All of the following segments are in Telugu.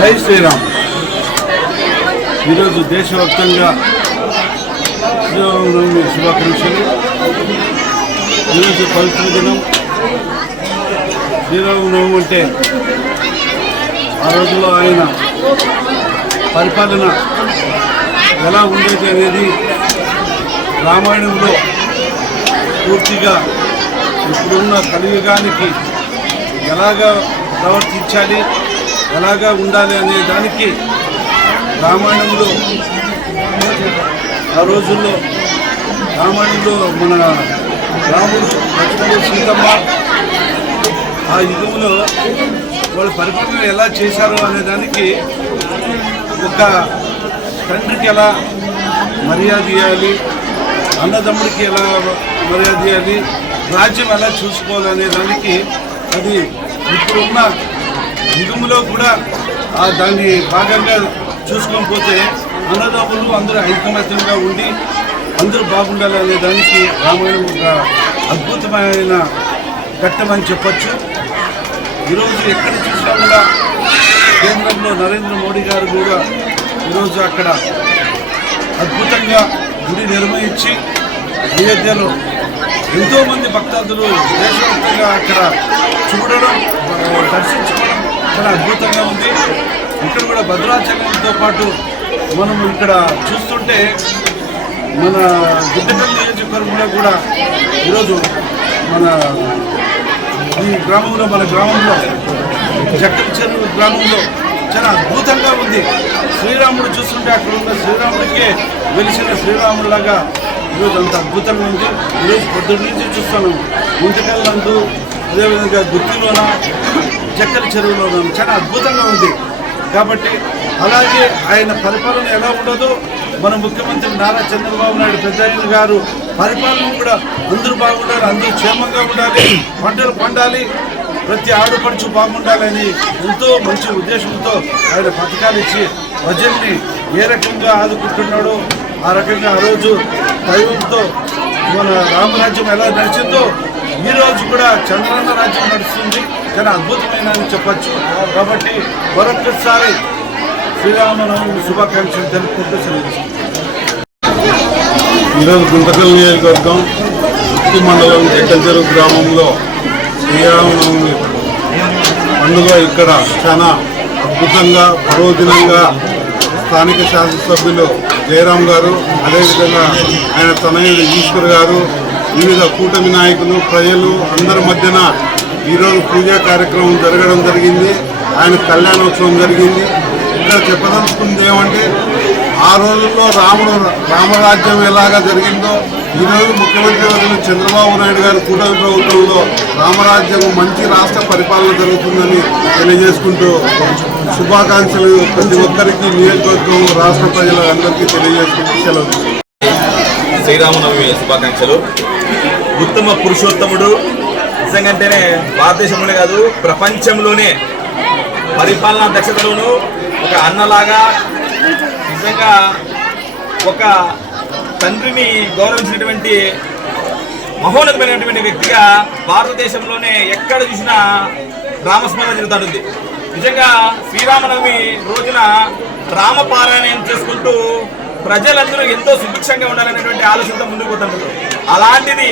జై శ్రీరామ్. ఈరోజు దేశవ్యాప్తంగా శ్రీరామనవమి శుభాకాంక్షలు. ఈరోజు పవిత్ర దినం. శ్రీరామనవమి అంటే ఆ రోజుల్లో ఆయన పరిపాలన ఎలా ఉండేది అనేది రామాయణంలో పూర్తిగా ఇప్పుడున్న కలియుగానికి ఎలాగా ప్రవర్తించాలి, ఎలాగా ఉండాలి అనే దానికి రామాయణంలో ఆ రోజుల్లో రామాయణంలో మన రాముడు లక్ష్మణుడు సీతమ్మ ఆ యుగంలో వాళ్ళు పరిపాలన ఎలా చేశారు అనే దానికి ఒక తండ్రికి ఎలా మర్యాద ఇవ్వాలి, అన్నదమ్ముడికి ఎలా మర్యాద ఇవ్వాలి, రాజ్యం ఎలా చూసుకోవాలనే దానికి అది ఇప్పుడున్న యుగంలో కూడా దాన్ని భాగంగా చూసుకొని పోతే అన్నదమ్ములు అందరూ ఐకమత్యంగా ఉండి అందరూ బాగుండాలనే దానికి రామాయణం ఒక అద్భుతమైన ఘట్టమని చెప్పచ్చు. ఈరోజు ఎక్కడ చూసినా కూడా కేంద్రంలో నరేంద్ర మోడీ గారు కూడా ఈరోజు అక్కడ అద్భుతంగా గుడి నిర్వహించి అయోధ్యలో ఎంతోమంది భక్తాదులు దేశవ్యాప్తంగా అక్కడ చూడడం, దర్శించుకోవడం చాలా అద్భుతంగా ఉంది. ఇక్కడ కూడా భద్రాచలంతో పాటు మనం ఇక్కడ చూస్తుంటే మన గుడ్డపల్లి నియోజకవర్గంలో కూడా ఈరోజు మన ఈ గ్రామంలో మన గ్రామంలో జక్కల చెరువు గ్రామంలో చాలా అద్భుతంగా ఉంది. శ్రీరాముడు చూస్తుంటే అక్కడ ఉన్న శ్రీరాముడికే వెలిసిన శ్రీరాముడిలాగా ఈరోజు అంత అద్భుతంగా ఉంది. ఈరోజు పొద్దున్న నుంచి చూస్తున్నాము. ముందుకెళ్ళందు అదేవిధంగా గుత్తిలోన జక్కల చెరువులోన చాలా అద్భుతంగా ఉంది. కాబట్టి అలాగే ఆయన పరిపాలన ఎలా ఉండదో మన ముఖ్యమంత్రి నారా చంద్రబాబు నాయుడు పెద్ద గారు పరిపాలన కూడా అందరూ బాగుండాలి, అందరూ క్షేమంగా ఉండాలి, పంటలు పండాలి, ప్రతి ఆడుపడుచు బాగుండాలని ఎంతో మంచి ఉద్దేశంతో ఆయన పథకాలు ఇచ్చి ప్రజల్ని ఏ రకంగా ఆదుకుంటున్నాడో ఆ రకంగా ఆ రోజు దైవంతో మన రామరాజ్యం ఎలా నడిచిందో ఈరోజు కూడా చంద్రన్న రాజ్యం నడుస్తుంది. చాలా అద్భుతమైన అని చెప్పచ్చు. కాబట్టి మరొకసారి శ్రీరామనవమి శుభాకాంక్షలు తెలుపుకుంటూ సెలవు. ఈరోజు గుంతకల్ నియోజకవర్గం ఉత్తి మండలం జక్కల చెరువు గ్రామంలో శ్రీరామనవమి పండుగ ఇక్కడ చాలా అద్భుతంగా పర్వదినంగా స్థానిక శాసనసభ్యులు జయరాం గారు, అదేవిధంగా ఆయన తనయుడు ఈశ్వర్ గారు, వివిధ కూటమి నాయకులు, ప్రజలు అందరి మధ్యన ఈరోజు పూజా కార్యక్రమం జరగడం జరిగింది. ఆయన కళ్యాణోత్సవం జరిగింది. ఇక్కడ చెప్పదలుచుకుంది ఏమంటే ఆ రోజుల్లో రామరాజ్యం ఎలాగా జరిగిందో ఈరోజు ముఖ్యమంత్రి వర్యులు చంద్రబాబు నాయుడు గారి కూటమి ప్రభుత్వంలో రామరాజ్యం మంచి రాష్ట్ర పరిపాలన జరుగుతుందని తెలియజేసుకుంటూ శుభాకాంక్షలు ప్రతి ఒక్కరికి నియోజకవర్గం రాష్ట్ర ప్రజలందరికీ తెలియజేసుకుంటూ సెలవు. శ్రీరామనవమి శుభాకాంక్షలు. ఉత్తమ పురుషోత్తముడు నిజంగానే భారతదేశంలోనే కాదు ప్రపంచంలోనే పరిపాలనా దక్షతలోనూ ఒక అన్నలాగా నిజంగా ఒక తండ్రిని గౌరవించినటువంటి మహోన్నతమైనటువంటి వ్యక్తిగా భారతదేశంలోనే ఎక్కడ చూసినా రామస్మరణ జరుగుతుంది. నిజంగా శ్రీరామనవమి రోజున రామపారాయణం చేసుకుంటూ ప్రజలందరూ ఎంతో సుభిక్షంగా ఉండాలనేటువంటి ఆలోచనతో ముందుకు పోతున్నారు. అలాంటిది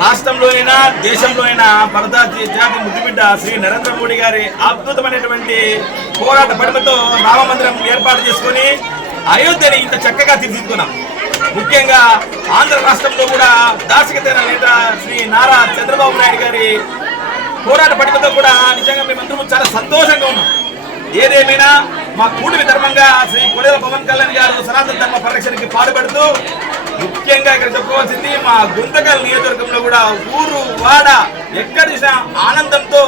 రాష్ట్రంలో అయినా దేశంలో అయినా భరత జాతి ముద్దుబిడ్డ శ్రీ నరేంద్ర మోడీ గారి అద్భుతమైనటువంటి పోరాట పటిమతో రామ మందిరం ఏర్పాటు చేసుకొని అయోధ్యని ఇంత చక్కగా తీర్చిదిద్దుకున్నాం. ముఖ్యంగా ఆంధ్ర రాష్ట్రంలో కూడా దార్శనికత నేత శ్రీ నారా చంద్రబాబు నాయుడు గారి పోరాట పటిమతో కూడా నిజంగా మేమందరూ చాలా సంతోషంగా ఉన్నాం. ఏదేమైనా మా కూటమి ధర్మంగా శ్రీ కొడెల పవన్ కళ్యాణ్ గారు సనాతన ధర్మ పరిరక్షణకి పాటుపడుతూ ముఖ్యంగా ఇక్కడ చెప్పుకోవాల్సింది మా గుంతకల్ నియోజకవర్గంలో కూడా ఊరు వాడ ఎక్కడ చూసినా ఆనందంతో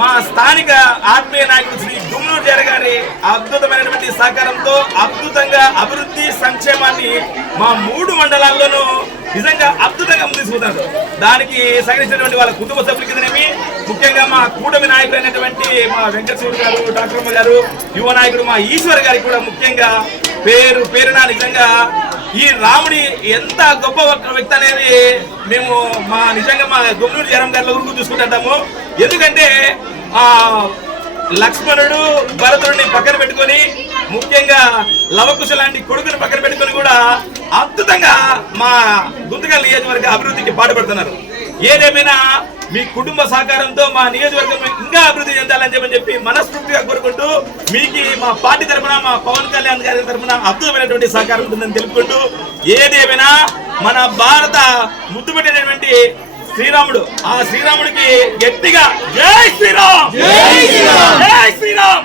మా స్థానిక ఆత్మీయ నాయకుడు శ్రీ గుమ్మనూరు జర గారి అద్భుతమైనటువంటి సహకారంతో అద్భుతంగా అభివృద్ధి సంక్షేమాన్ని మా 3 మండలాల్లోనూ నిజంగా అద్భుతంగా ముందుకు దానికి సహకరించినటువంటి వాళ్ళ కుటుంబ సభ్యుల కిందనేమి ముఖ్యంగా మా కూటమి నాయకులైనటువంటి మా వెంకటశివుడు గారు, డాక్టర్ అమ్మ గారు, యువ నాయకుడు మా ఈశ్వర్ గారికి కూడా ముఖ్యంగా పేరున నిజంగా ఈ రాముడి ఎంత గొప్ప వ్యక్తి అనేది మేము నిజంగా మా గుమ్మనూరు జరం గారిలో గురించి చూసుకుంటాము. ఎందుకంటే లక్ష్మణుడు భరతుడిని పక్కన పెట్టి పెట్టుకొని, ముఖ్యంగా లవకుశ లాంటి కొడుకుని పక్కన పెట్టుకొని కూడా అద్భుతంగా మా గుంతకల్ నియోజకవర్గ అభివృద్ధికి పాటుపడుతున్నారు. ఏదేమైనా మీ కుటుంబ సహకారంతో మా నియోజకవర్గం ఇంకా అభివృద్ధి చెందాలని చెప్పి మనస్ఫూర్తిగా కోరుకుంటూ, మీకు మా పార్టీ తరఫున, మా పవన్ కళ్యాణ్ గారి తరఫున అద్భుతమైనటువంటి సహకారం ఉంటుందని తెలుపుకుంటూ, ఏదేమైనా మన భారత ముద్దుపెట్టినటువంటి శ్రీరాముడు, ఆ శ్రీరాముడికి గట్టిగా జై శ్రీరామ్, జై శ్రీరామ్, జై శ్రీరామ్,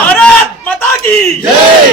భారత్ మాతా కీ జై.